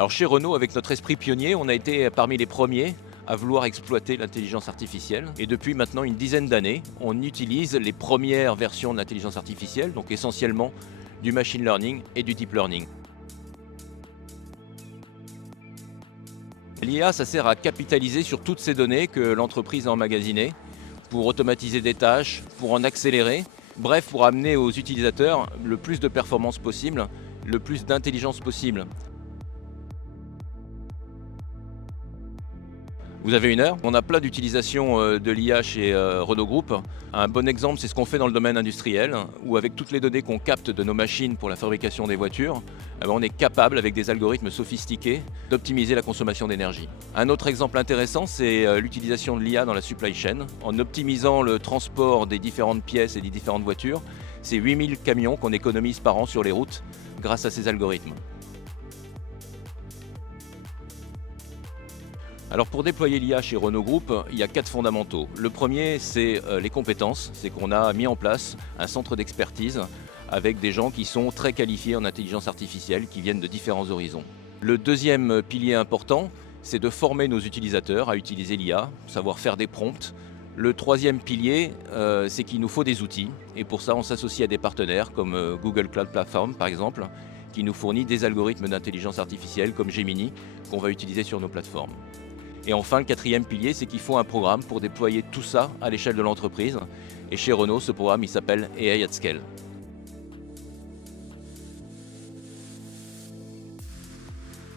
Alors chez Renault, avec notre esprit pionnier, on a été parmi les premiers à vouloir exploiter l'intelligence artificielle. Et depuis maintenant une dizaine d'années, on utilise les premières versions de l'intelligence artificielle, donc essentiellement du machine learning et du deep learning. L'IA, ça sert à capitaliser sur toutes ces données que l'entreprise a emmagasinées pour automatiser des tâches, pour en accélérer, bref, pour amener aux utilisateurs le plus de performance possible, le plus d'intelligence possible. Vous avez une heure. On a plein d'utilisations de l'IA chez Renault Group. Un bon exemple, c'est ce qu'on fait dans le domaine industriel, où avec toutes les données qu'on capte de nos machines pour la fabrication des voitures, on est capable, avec des algorithmes sophistiqués, d'optimiser la consommation d'énergie. Un autre exemple intéressant, c'est l'utilisation de l'IA dans la supply chain. En optimisant le transport des différentes pièces et des différentes voitures, c'est 8000 camions qu'on économise par an sur les routes grâce à ces algorithmes. Alors pour déployer l'IA chez Renault Group, il y a 4 fondamentaux. Le premier, c'est les compétences. C'est qu'on a mis en place un centre d'expertise avec des gens qui sont très qualifiés en intelligence artificielle, qui viennent de différents horizons. Le deuxième pilier important, c'est de former nos utilisateurs à utiliser l'IA, savoir faire des prompts. Le troisième pilier, c'est qu'il nous faut des outils. Et pour ça, on s'associe à des partenaires comme Google Cloud Platform, par exemple, qui nous fournit des algorithmes d'intelligence artificielle comme Gemini, qu'on va utiliser sur nos plateformes. Et enfin, le quatrième pilier, c'est qu'il faut un programme pour déployer tout ça à l'échelle de l'entreprise. Et chez Renault, ce programme, il s'appelle AI at Scale.